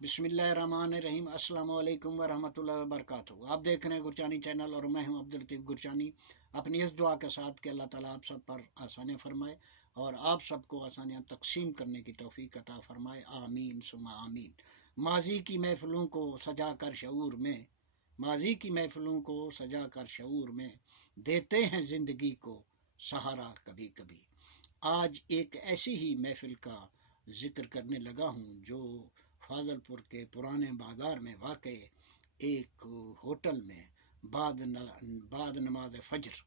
بسم اللہ الرحمن الرحیم۔ السلام علیکم ورحمۃ اللہ وبرکاتہ۔ آپ دیکھ رہے ہیں گرچانی چینل اور میں ہوں عبداللطیف گرچانی، اپنی اس دعا کے ساتھ کہ اللہ تعالیٰ آپ سب پر آسانیاں فرمائے اور آپ سب کو آسانیاں تقسیم کرنے کی توفیق عطا فرمائے، آمین ثم آمین۔ ماضی کی محفلوں کو سجا کر شعور میں دیتے ہیں زندگی کو سہارا کبھی کبھی۔ آج ایک ایسی ہی محفل کا ذکر کرنے لگا ہوں جو فاضل پور کے پرانے بازار میں واقع ایک ہوٹل میں بعد نماز فجر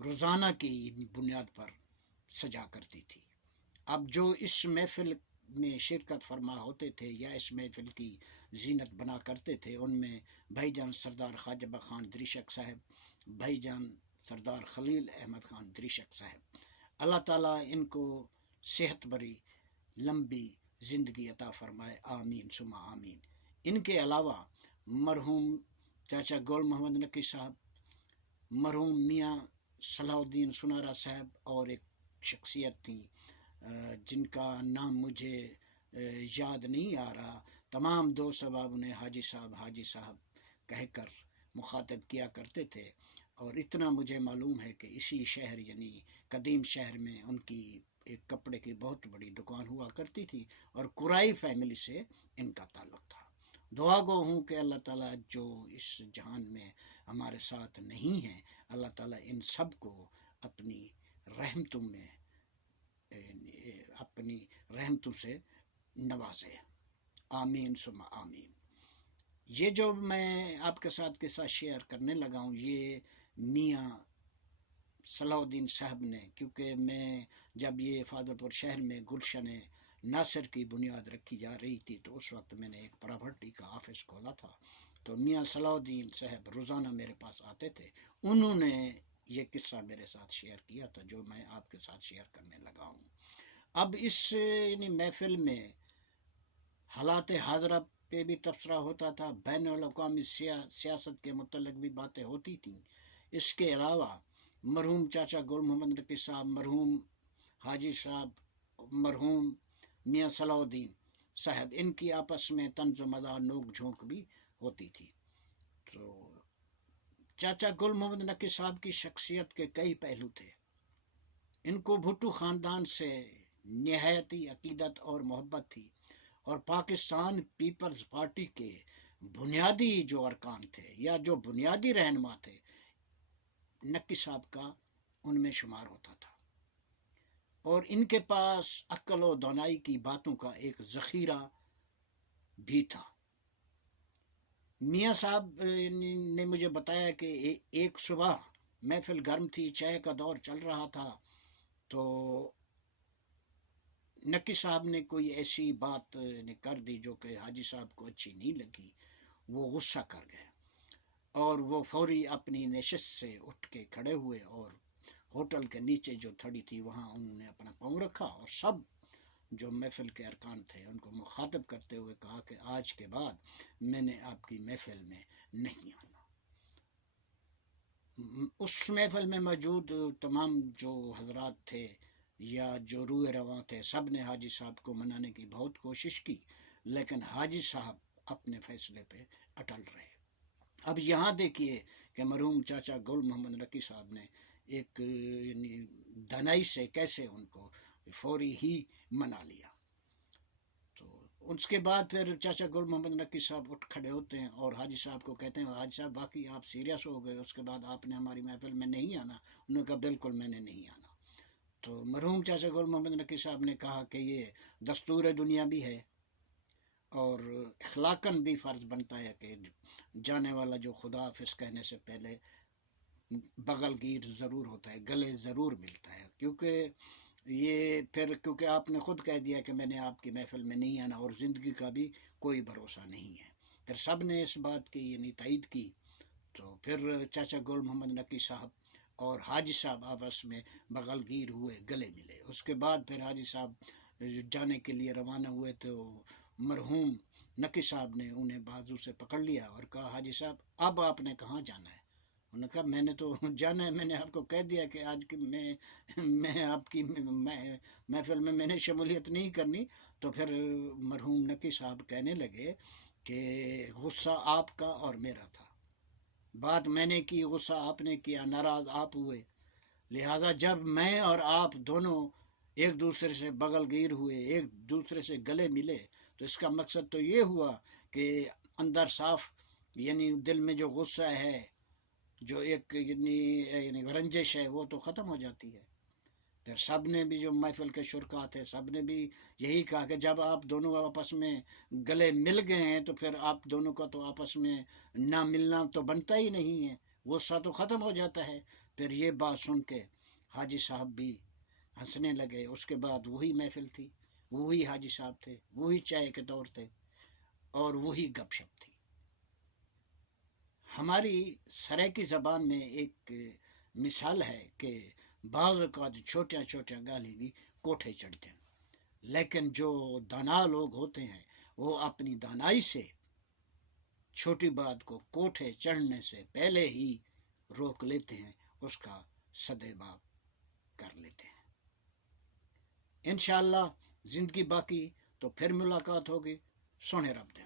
روزانہ کی بنیاد پر سجا کرتی تھی۔ اب جو اس محفل میں شرکت فرما ہوتے تھے یا اس محفل کی زینت بنا کرتے تھے، ان میں بھائی جان سردار خواجہ خان دریشک صاحب، بھائی جان سردار خلیل احمد خان دریشک صاحب، اللہ تعالیٰ ان کو صحت بری لمبی زندگی عطا فرمائے، آمین ثم آمین۔ ان کے علاوہ مرحوم چاچا گول محمد نقی صاحب، مرحوم میاں صلاح الدین سنارا صاحب اور ایک شخصیت تھیں جن کا نام مجھے یاد نہیں آ رہا، تمام دوست احباب انہیں حاجی صاحب کہہ کر مخاطب کیا کرتے تھے۔ اور اتنا مجھے معلوم ہے کہ اسی شہر یعنی قدیم شہر میں ان کی ایک کپڑے کی بہت بڑی دکان ہوا کرتی تھی اور قرائی فیملی سے ان کا تعلق تھا۔ دعا گو ہوں کہ اللہ تعالیٰ جو اس جہان میں ہمارے ساتھ نہیں ہیں، اللہ تعالیٰ ان سب کو اپنی رحمتوں سے نوازے، آمین ثم آمین۔ یہ جو میں آپ کے ساتھ قصہ شیئر کرنے لگا ہوں، یہ میاں صلاح الدین صاحب نے، کیونکہ میں جب یہ فاضل پور شہر میں گلشن ناصر کی بنیاد رکھی جا رہی تھی تو اس وقت میں نے ایک پراپرٹی کا آفس کھولا تھا، تو میاں صلاح الدین صاحب روزانہ میرے پاس آتے تھے۔ انہوں نے یہ قصہ میرے ساتھ شیئر کیا تھا جو میں آپ کے ساتھ شیئر کرنے لگا ہوں۔ اب اس محفل میں حالات حاضرہ پہ بھی تبصرہ ہوتا تھا، بین الاقوامی سیاست کے متعلق بھی باتیں ہوتی تھیں۔ اس کے علاوہ مرحوم چاچا گول محمد نقی صاحب، مرحوم حاجی صاحب، مرحوم میاں صلاح الدین صاحب، ان کی آپس میں طنز و مزاح نوک جھونک بھی ہوتی تھی۔ تو چاچا گول محمد نقی صاحب کی شخصیت کے کئی پہلو تھے۔ ان کو بھٹو خاندان سے نہایتی عقیدت اور محبت تھی، اور پاکستان پیپلز پارٹی کے بنیادی جو ارکان تھے یا جو بنیادی رہنما تھے، نقی صاحب کا ان میں شمار ہوتا تھا، اور ان کے پاس عقل و دانائی کی باتوں کا ایک ذخیرہ بھی تھا۔ میاں صاحب نے مجھے بتایا کہ ایک صبح محفل گرم تھی، چائے کا دور چل رہا تھا، تو نقی صاحب نے کوئی ایسی بات کر دی جو کہ حاجی صاحب کو اچھی نہیں لگی۔ وہ غصہ کر گئے اور وہ فوری اپنی نشست سے اٹھ کے کھڑے ہوئے اور ہوٹل کے نیچے جو تھڑی تھی وہاں انہوں نے اپنا پاؤں رکھا اور سب جو محفل کے ارکان تھے ان کو مخاطب کرتے ہوئے کہا کہ آج کے بعد میں نے آپ کی محفل میں نہیں آنا۔ اس محفل میں موجود تمام جو حضرات تھے یا جو روئے رواں تھے، سب نے حاجی صاحب کو منانے کی بہت کوشش کی، لیکن حاجی صاحب اپنے فیصلے پہ اٹل رہے۔ اب یہاں دیکھیے کہ مرحوم چاچا گول محمد نقی صاحب نے ایک دانائی سے کیسے ان کو فوری ہی منا لیا۔ تو اس کے بعد پھر چاچا گول محمد نقی صاحب اٹھ کھڑے ہوتے ہیں اور حاجی صاحب کو کہتے ہیں، حاجی صاحب واقعی آپ سیریس ہو گئے، اس کے بعد آپ نے ہماری محفل میں نہیں آنا؟ انہوں نے کہا بالکل میں نے نہیں آنا۔ تو مرحوم چاچا گول محمد نقی صاحب نے کہا کہ یہ دستور دنیا بھی ہے اور اخلاقاً بھی فرض بنتا ہے کہ جانے والا جو خدا حافظ کہنے سے پہلے بغل گیر ضرور ہوتا ہے، گلے ضرور ملتا ہے، کیونکہ آپ نے خود کہہ دیا کہ میں نے آپ کی محفل میں نہیں آنا اور زندگی کا بھی کوئی بھروسہ نہیں ہے۔ پھر سب نے اس بات کی تائید کی، تو پھر چاچا گول محمد نقی صاحب اور حاجی صاحب آپس میں بغل گیر ہوئے، گلے ملے۔ اس کے بعد پھر حاجی صاحب جانے کے لیے روانہ ہوئے تو مرحوم نقی صاحب نے انہیں بازو سے پکڑ لیا اور کہا، حاجی صاحب اب آپ نے کہاں جانا ہے؟ انہوں نے کہا میں نے تو جانا ہے، میں نے آپ کو کہہ دیا کہ آج کی میں آپ کی محفل میں نے شمولیت نہیں کرنی. تو پھر مرحوم نقی صاحب کہنے لگے کہ غصہ آپ کا اور میرا تھا، بات میں نے کی، غصہ آپ نے کیا، ناراض آپ ہوئے، لہٰذا جب میں اور آپ دونوں ایک دوسرے سے بغل گیر ہوئے، ایک دوسرے سے گلے ملے، تو اس کا مقصد تو یہ ہوا کہ اندر صاف یعنی دل میں جو غصہ ہے، جو ایک یعنی رنجش ہے، وہ تو ختم ہو جاتی ہے. پھر سب نے بھی، جو محفل کے شرکا تھے، سب نے بھی یہی کہا کہ جب آپ دونوں آپس میں گلے مل گئے ہیں تو پھر آپ دونوں کا تو آپس میں نہ ملنا تو بنتا ہی نہیں ہے، غصہ تو ختم ہو جاتا ہے. پھر یہ بات سن کے حاجی صاحب بھی ہنسنے لگے. اس کے بعد وہی محفل تھی، وہی حاجی صاحب تھے، وہی چائے کے دور تھے، اور وہی گپ شپ تھی. ہماری سرائیکی زبان میں ایک مثال ہے کہ بعض اوقات چھوٹیاں چھوٹیاں گالی بھی کوٹھے چڑھتے ہیں، لیکن جو دانا لوگ ہوتے ہیں وہ اپنی دانائی سے چھوٹی بات کو کوٹھے چڑھنے سے پہلے ہی روک لیتے ہیں، اس کا سدباب کر لیتے ہیں. انشاءاللہ زندگی باقی تو پھر ملاقات ہوگی. سونے رب دے.